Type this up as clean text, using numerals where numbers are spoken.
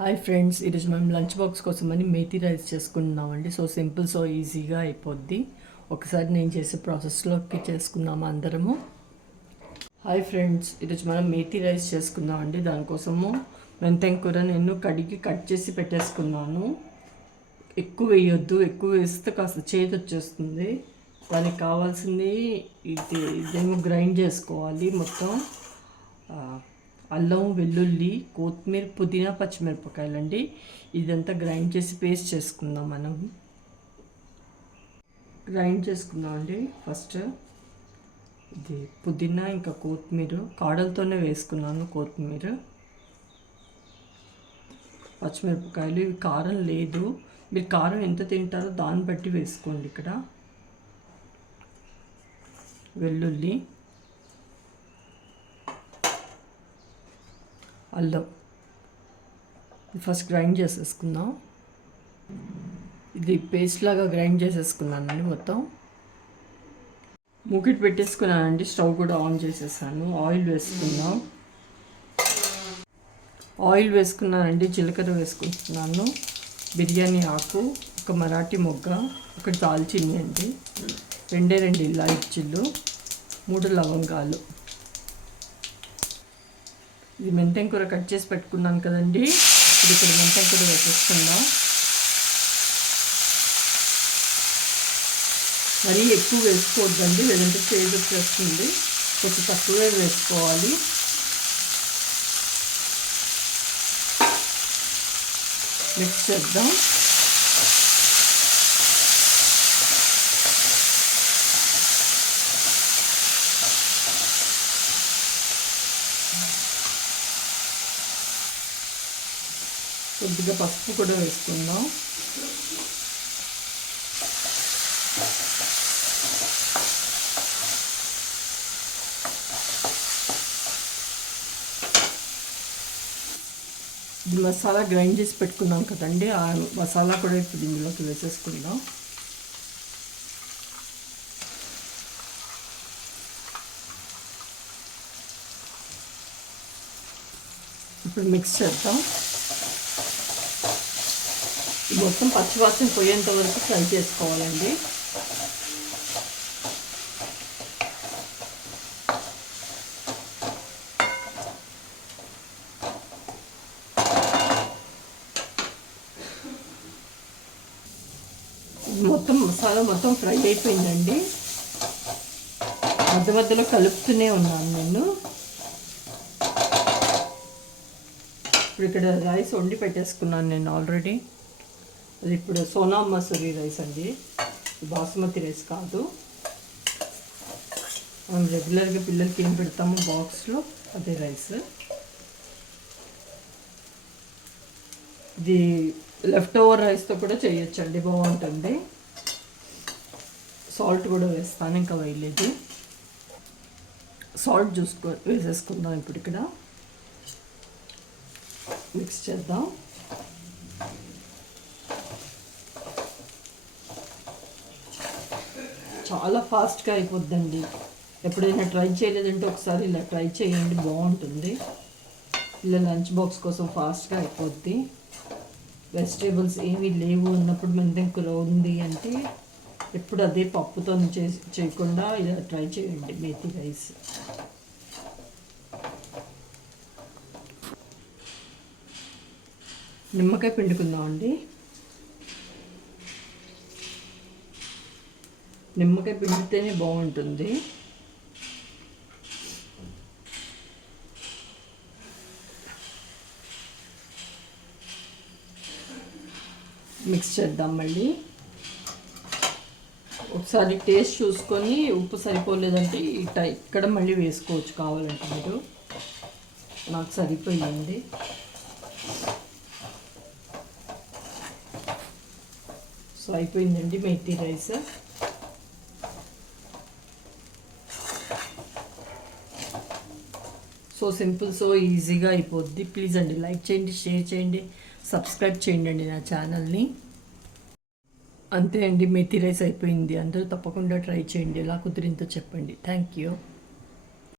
Hi friends, ఈరోజు మేము lunch box కోసమని మేథీ రైస్ చేసుకుంటున్నామండి. సో సింపుల్, సో ఈజీగా అయిపోద్ది. ఒకసారి నేను చేసే ప్రాసెస్లోకి చేసుకుందాము అందరము. హాయ్ ఫ్రెండ్స్, ఈరోజు మనం మేథీ రైస్ చేసుకుందామండి. దానికోసము మెంతెం కూర నేను కడిగి కట్ చేసి పెట్టేసుకున్నాను. ఎక్కువ వేయొద్దు, ఎక్కువ వేస్తే కాస్త చేదు వచ్చేస్తుంది. దానికి కావాల్సింది ఇదేమో గ్రైండ్ చేసుకోవాలి. మొత్తం అల్లం, వెల్లుల్లి, కొత్తిమీర, పుదీనా, పచ్చిమిరపకాయలండి. ఇదంతా గ్రైండ్ చేసి పేస్ట్ చేసుకుందాం. మనం గ్రైండ్ చేసుకుందాం అండి. ఫస్ట్ ఇది పుదీనా ఇంకా కొత్తిమీర కాడలతోనే వేసుకున్నాను. కొత్తిమీర, పచ్చిమిరపకాయలు. ఇవి కారం లేదు, మీరు కారం ఎంత తింటారో దాన్ని బట్టి వేసుకోండి. ఇక్కడ వెల్లుల్లి, అల్లం ఫస్ట్ గ్రైండ్ చేసేసుకుందాం. ఇది పేస్ట్ లాగా గ్రైండ్ చేసేసుకున్నానండి. మొత్తం మూకిట్ పెట్టేసుకున్నానండి. స్టవ్ కూడా ఆన్ చేసేసాను. ఆయిల్ వేసుకుందాం. ఆయిల్ వేసుకున్నానండి. జీలకర్ర వేసుకుంటున్నాను. బిర్యానీ ఆకు, ఒక మరాఠీ మొగ్గ, ఒక దాల్చిని అండి, రెండు ఇలాచీలు, 3 లవంగాలు. ఇది మెంతెం కూర కట్ చేసి పెట్టుకున్నాను కదండి. ఇది ఇక్కడ మెంతెం కూర వేసేసుకుందాం. మరీ ఎక్కువ వేసుకోవద్దండి, లేదంటే చేదు వచ్చేస్తుంది. కొంచెం తక్కువే వేసుకోవాలి. మిక్స్ చేద్దాం. కొద్దిగా పసుపు కూడా వేసుకుందాం. ఇది మసాలా గ్రైండ్ చేసి పెట్టుకున్నాం కదండి, ఆ మసాలా కూడా ఇప్పుడు ఇందులోకి వేసేసుకుందాం. ఇప్పుడు మిక్స్ చేద్దాం. మొత్తం పచ్చివాసన పోయేంత వరకు ఫ్రై చేసుకోవాలండి. మొత్తం మసాలా మొత్తం ఫ్రై అయిపోయిందండి. మధ్య మధ్యలో కలుపుతూనే ఉన్నాను నేను. ఇప్పుడు ఇక్కడ రైస్ వండి పెట్టేసుకున్నాను నేను ఆల్రెడీ. అది ఇప్పుడు సోనా మసూరి రైస్ అండి, బాసుమతి రైస్ కాదు. మనం రెగ్యులర్గా పిల్లలకి ఏం పెడతాము బాక్స్లో, అదే రైస్. ఇది లెఫ్ట్ ఓవర్ రైస్తో కూడా చేయొచ్చండి, బాగుంటుంది. సాల్ట్ కూడా వేస్తాను, ఇంకా వేయలేదు. సాల్ట్ వేసేసుకుందాం. ఇప్పుడు ఇక్కడ మిక్స్ చేద్దాం. చాలా ఫాస్ట్గా అయిపోద్దండి. ఎప్పుడైనా ట్రై చేయలేదంటే ఒకసారి ఇలా ట్రై చేయండి, బాగుంటుంది. ఇలా లంచ్ బాక్స్ కోసం ఫాస్ట్గా అయిపోద్ది. వెజిటేబుల్స్ ఏమీ లేవు అన్నప్పుడు మెంతెం కూర ఉంది అంటే ఎప్పుడు అదే పప్పుతో చేయకుండా ఇలా ట్రై చేయండి మేథీ రైస్. నిమ్మకాయ పిండుకుందామండి. నిమ్మకాయ పిండితేనే బాగుంటుంది. మిక్స్ చేద్దాం. మళ్ళీ ఒకసారి టేస్ట్ చూసుకొని ఉప్పు సరిపోలేదంటే ఇక్కడ మళ్ళీ వేసుకోవచ్చు కావాలంటే మీరు. నాకు సరిపోయింది. సో అయిపోయిందండి methi rice. So simple, so ఈజీగా అయిపోద్ది. ప్లీజ్ అండి లైక్ చేయండి, షేర్ చేయండి, సబ్స్క్రైబ్ చేయండి అండి నా ఛానల్ని. అంతే అండి, మేథీ రైస్ అయిపోయింది. అందరూ తప్పకుండా ట్రై చేయండి. ఎలా కుదిరిందో చెప్పండి. Thank you.